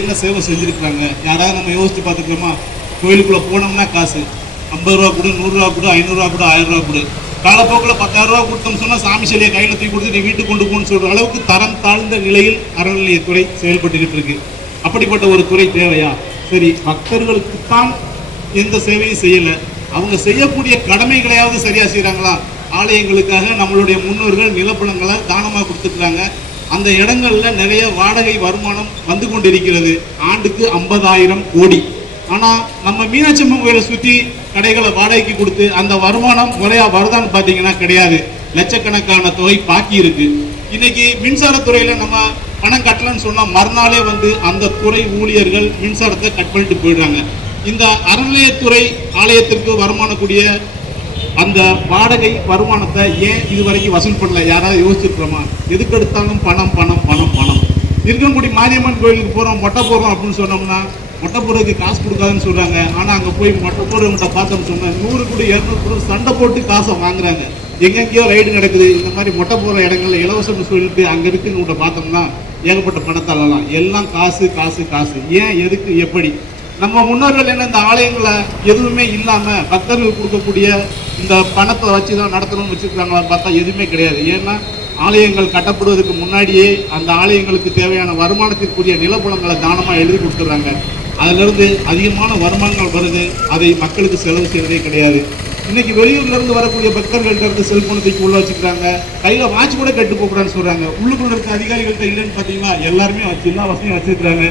என்ன சேவை செஞ்சுருக்குறாங்க யாராவது நம்ம யோசிச்சு பார்த்துக்கிறோமா? கோயிலுக்குள்ளே போனோம்னா காசு 50 ரூபா கொடு, 100 ரூபா கொடு, 500 ரூபா கொடு, 1000 ரூபா கொடு. காலப்போக்கில் 10,000 ரூபா கொடுத்தோம்னு சொன்னால் சாமி சிலையை கையில் தூக்கி கொடுத்து நீ வீட்டுக்கு கொண்டு போகணும்னு சொல்கிற அளவுக்கு தரம் தாழ்ந்த நிலையில் அறநிலையத்துறை செயல்பட்டுக்கிட்டு இருக்கு. அப்படிப்பட்ட ஒரு துறை தேவையா? சரி, பக்தர்களுக்குத்தான் எந்த சேவையும் செய்யலை, அவங்க செய்யக்கூடிய கடமைகளையாவது சரியாக செய்கிறாங்களா? ஆலயங்களுக்காக நம்மளுடைய முன்னோர்கள் நிலப்பலங்களை தானமாக கொடுத்துக்கிறாங்க. அந்த இடங்களில் நிறைய வாடகை வருமானம் வந்து கொண்டிருக்கிறது. ஆண்டுக்கு 50,000 கோடி. ஆனால் நம்ம மீனாட்சி அம்மன் கோயிலை சுற்றி கடைகளை வாடகைக்கு கொடுத்து அந்த வருமானம் முறையாக வருதான்னு பார்த்தீங்கன்னா கிடையாது. லட்சக்கணக்கான தொகை பாக்கி இருக்கு. இன்னைக்கு மின்சாரத்துறையில் நம்ம பணம் கட்டலன்னு சொன்னால் மறுநாளே வந்து அந்த துறை ஊழியர்கள் மின்சாரத்தை கட் பண்ணிட்டு போயிடுறாங்க. இந்த அறநிலையத்துறை ஆலயத்திற்கு வருமானக்கூடிய அந்த வாடகை வருமானத்தை ஏன் இதுவரைக்கும் வசூல் பண்ணல? யாராவது யோசிச்சிருக்கிறோமா? எதுக்கு எடுத்தாலும் பணம் பணம் பணம் பணம். இருக்கன்குடி மாரியம்மன் கோயிலுக்கு போகிறோம், மொட்டை போடுறோம் அப்படின்னு சொன்னோம்னா மொட்டை போடுறதுக்கு காசு கொடுக்காதுன்னு சொல்கிறாங்க. ஆனால் அங்கே போய் மொட்டை போடுறவங்கள்ட்ட பார்த்தோம்னு சொன்னால் 100 கோடி 200 கோடி சண்டை போட்டு காசை வாங்குறாங்க. எங்கெங்கேயோ ரைடு நடக்குது. இந்த மாதிரி மொட்டை போடுற இடங்கள்ல இலவசம்னு சொல்லிட்டு அங்கே இருக்குன்னு பார்த்தோம்னா ஏகப்பட்ட பணத்தாலலாம் எல்லாம் காசு காசு காசு. ஏன், எதுக்கு, எப்படி? நம்ம முன்னோர்கள் என்ன இந்த ஆலயங்களை எதுவுமே இல்லாமல் பக்தர்கள் கொடுக்கக்கூடிய இந்த பணத்தை வச்சு தான் நடத்தணும்னு வச்சுருக்காங்களான்னு பார்த்தா எதுவுமே கிடையாது. ஏன்னா ஆலயங்கள் கட்டப்படுவதற்கு முன்னாடியே அந்த ஆலயங்களுக்கு தேவையான வருமானத்திற்குரிய நிலப்புலங்களை தானமாக எழுதி கொடுத்துட்றாங்க. அதிலிருந்து அதிகமான வருமானங்கள் வருது, அதை மக்களுக்கு செலவு செய்வதே கிடையாது. இன்னைக்கு வெளியூர்லேருந்து வரக்கூடிய பக்தர்கள்ட்ட செல்போனை தூக்கி உள்ள வச்சுக்கிறாங்க. கையில் வாட்ச் கூட கட்டு போகக்கூடாதுன்னு சொல்கிறாங்க. உள்ளுக்குள்ள இருக்க அதிகாரிகள்கிட்ட இல்லைன்னு பார்த்தீங்கன்னா எல்லாருமே எல்லா வசதியும் வச்சுருக்கிறாங்க.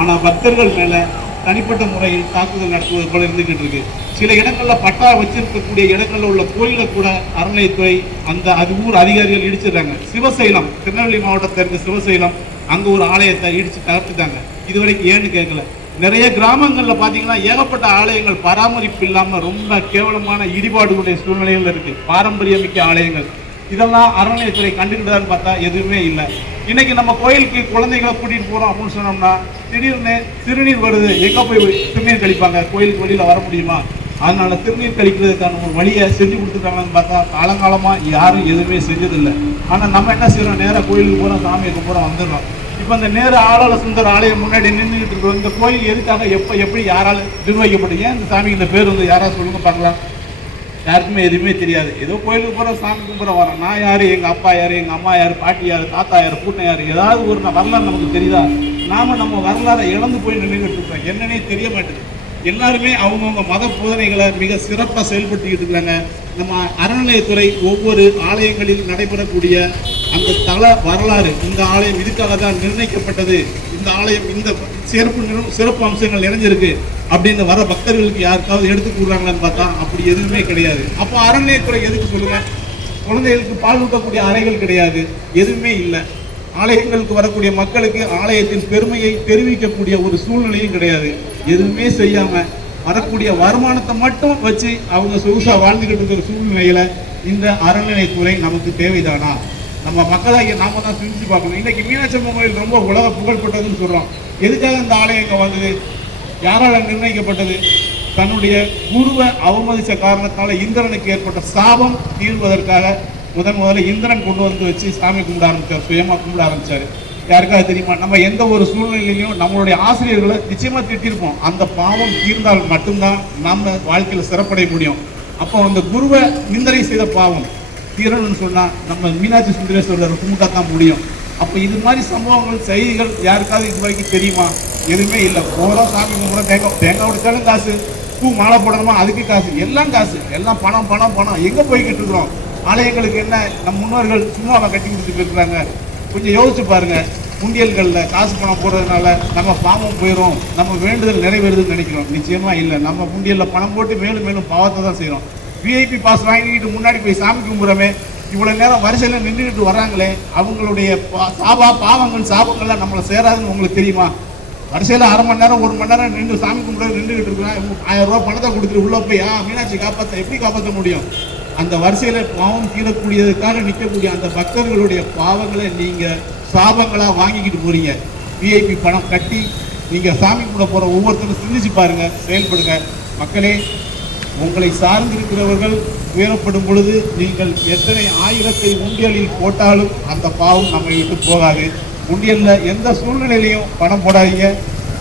ஆனால் பக்தர்கள் மேலே தனிப்பட்ட முறையில் தாக்குதல் நடத்துவது போல இருந்துகிட்டு இருக்கு. சில இடங்களில் பட்டா வச்சிருக்கக்கூடிய இடங்களில் உள்ள கோயிலை கூட அறநிலையத்துறை அது ஊர் அதிகாரிகள் இடிச்சிடுறாங்க. சிவசைலம், திருநெல்வேலி மாவட்டத்தில் இருக்க சிவசைலம், அங்கே ஒரு ஆலயத்தை இடித்து தகர்த்துட்டாங்க. இதுவரைக்கும் ஏன்னு கேட்கல. நிறைய கிராமங்களில் பார்த்தீங்கன்னா ஏகப்பட்ட ஆலயங்கள் பராமரிப்பு இல்லாமல் ரொம்ப கேவலமான இடிபாடுகளுடைய சூழ்நிலைகள் இருக்கு. பாரம்பரியமிக்க ஆலயங்கள் இதெல்லாம் அறநிலையத்துறை கண்டுக்கிட்டான்னு பார்த்தா எதுவுமே இல்லை. இன்னைக்கு நம்ம கோயிலுக்கு குழந்தைகளை கூட்டிகிட்டு போகிறோம் அப்படின்னு சொன்னோம்னா திடீர்னு சிறுநீர் வருது, எங்கே போய் திருநீர் கழிப்பாங்க? கோயிலுக்கு வெளியில் வர முடியுமா? அதனால திருநீர் கழிக்கிறதுக்கான ஒரு வழியை செஞ்சு கொடுத்துருக்காங்கன்னு பார்த்தா காலங்காலமாக யாரும் எதுவுமே செஞ்சதில்லை. ஆனால் நம்ம என்ன செய்கிறோம்? நேராக கோயிலுக்கு போகிறோம், சாமியை கும்பிட்றோம், வந்துடுறோம். இப்போ இந்த நேர ஆளாள சுந்தர் ஆலயம் முன்னாடி நின்றுக்கிட்டு இருக்கிறோம். இந்த கோயில் எதுக்காக, எப்போ, எப்படி, யாரால் நிர்வகிக்கப்பட்டு, ஏன் இந்த சாமிக்கு இந்த பேர் வந்து யாராவது சொல்லுங்க பார்க்கலாம்? யாருக்குமே எதுவுமே தெரியாது. ஏதோ கோயிலுக்கு போகிற சாமி கும்பிட வரோம். நான் யார், எங்கள் அப்பா யார், எங்கள் அம்மா யார், பாட்டி யார், தாத்தா யார், கூட்டம் யார், ஏதாவது ஒரு வரலாறு நமக்கு தெரியுதா? நம்ம வரலாறை இழந்து போய் நின்றுகிட்டு இருக்கோம். என்னன்னே தெரிய மாட்டேது. எல்லாருமே அவங்கவுங்க மத போதனைகளை மிக சிறப்பாக செயல்படுத்திக்கிட்டு இருக்கிறாங்க. நம்ம அறநிலையத்துறை ஒவ்வொரு ஆலயங்களில் நடைபெறக்கூடிய அந்த தல வரலாறு, இந்த ஆலயம் இதுக்காக தான் நிர்ணயிக்கப்பட்டது, இந்த ஆலயம் இந்த சிறப்பு அம்சங்கள் நிறைஞ்சிருக்கு அப்படின்னு வர பக்தர்களுக்கு யாருக்காவது எடுத்து கூடுறாங்களான்னு பார்த்தா அப்படி எதுவுமே கிடையாது. அப்போ அறநிலையத்துறை எதுக்கு சொல்லுங்க? குழந்தைகளுக்கு பால் ஊட்டக்கூடிய அறைகள் கிடையாது, எதுவுமே இல்லை. ஆலயங்களுக்கு வரக்கூடிய மக்களுக்கு ஆலயத்தின் பெருமையை தெரிவிக்கக்கூடிய ஒரு சூழ்நிலையும் கிடையாது. எதுவுமே செய்யாம வரக்கூடிய வருமானத்தை மட்டும் வச்சு அவங்க சொகுசா வாழ்ந்துகிட்டு இருக்கிற சூழ்நிலையில இந்த அறநிலையத்துறை நமக்கு தேவைதானா? நம்ம மக்களாகிய நாம தான் சிந்திச்சு பார்க்கணும். இன்னைக்கு மீனாட்சி அம்மன் கோயில் ரொம்ப உலக புகழ்பெற்றதுன்னு சொல்றோம். எதுக்காக இந்த ஆலயம் இங்க வந்தது? யாரால நிர்ணயிக்கப்பட்டது? தன்னுடைய குருவை அவமதிச்ச காரணத்தால இந்திரனுக்கு ஏற்பட்ட சாபம் தீர்வதற்காக முதல்ல இந்திரன் கொண்டு வந்து வச்சு சாமி கும்பிட ஆரம்பிச்சார், சுயமா கும்பிட ஆரம்பிச்சாரு. யாருக்காவது தெரியுமா? நம்ம எந்த ஒரு சூழ்நிலையிலையும் நம்மளுடைய ஆசிரியர்களை நிச்சயமா திட்டிருப்போம். அந்த பாவம் தீர்ந்தால் மட்டும்தான் நம்ம வாழ்க்கையில சிறப்படைய முடியும். அப்போ அந்த குருவை நிந்தனை செய்த பாவம் தீரணும்னு சொன்னா நம்ம மீனாட்சி சுந்தரேஸ்வரர் கும்பிட்டா தான் முடியும். அப்போ இது மாதிரி சம்பவங்கள், செய்திகள் யாருக்காவது இது வரைக்கும் தெரியுமா? எதுவுமே இல்லை. போகிறோம், சாமி கும்பிட, தேங்காய் உடைச்சாலும் காசு, பூ மாலை போடணுமா அதுக்கு காசு, எல்லாம் காசு, எல்லாம் பணம் பணம் பணம். எங்கே போய்கிட்டு இருக்கிறோம்? ஆலயங்களுக்கு என்ன நம்ம முன்னோர்கள் சும்மாவை கட்டி கொடுத்துட்டு இருக்கிறாங்க? கொஞ்சம் யோசிச்சு பாருங்க. முண்டியல்களில் காசு பணம் போடுறதுனால நம்ம பாவம் போயிடும், நம்ம வேண்டுதல் நிறைவேறுதுன்னு நினைக்கிறோம். நிச்சயமா இல்லை. நம்ம முண்டியலில் பணம் போட்டு மேலும் மேலும் பாவத்தை தான் செய்கிறோம். விஐபி பாஸ் வாங்கிக்கிட்டு முன்னாடி போய் சாமி கும்பிட்றோமே, இவ்வளோ நேரம் வரிசையில் நின்றுக்கிட்டு வர்றாங்களே, அவங்களுடைய பாவங்கள் சாபங்கள்லாம் நம்மளை சேராதுன்னு உங்களுக்கு தெரியுமா? வரிசையில் அரை மணி நேரம் 1 மணி நேரம் நின்று சாமி கும்பிட நின்றுக்கிட்டு இருக்கிறான். 1000 ரூபா பணத்தை கொடுத்துட்டு உள்ளே போய் மீனாட்சி காப்பாற்ற எப்படி காப்பாற்ற முடியும்? அந்த வரிசையில் பாவம் தீரக்கூடியதுக்காக நிற்கக்கூடிய அந்த பக்தர்களுடைய பாவங்களை நீங்கள் சாபங்களாக வாங்கிக்கிட்டு போறீங்க. விஐபி பணம் கட்டி நீங்கள் சாமி கும்பிட போகிற ஒவ்வொருத்தரும் சிந்திச்சு பாருங்க, செயல்படுங்க. மக்களே, உங்களை சார்ந்திருக்கிறவர்கள் உயரப்படும் பொழுது நீங்கள் எத்தனை ஆயிரத்தை உண்டியலில் போட்டாலும் அந்த பாவம் நம்மை விட்டு போகாது. உண்டியலில் எந்த சூழ்நிலையிலையும் பணம் போடாதீங்க.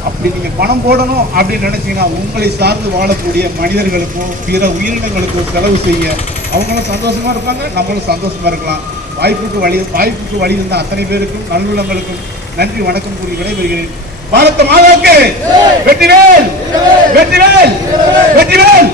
அப்படி நீங்க பணம் போடணும் அப்படின்னு நினைச்சீங்கன்னா உங்களை சார்ந்து வாழக்கூடிய மனிதர்களுக்கும் பிற உயிரினங்களுக்கும் செலவு செய்ய அவங்களும் சந்தோஷமா இருப்பாங்க, நம்மளும் சந்தோஷமா இருக்கலாம். வாய்ப்புக்கு வழி இருந்த அத்தனை பேருக்கும் நல்லுள்ளங்களுக்கும் நன்றி வணக்கம் கூறி விடைபெறுகிறேன். பாரத மாதாவுக்கு வெற்றிவேல் வெற்றிவேல் வெற்றிவேல்.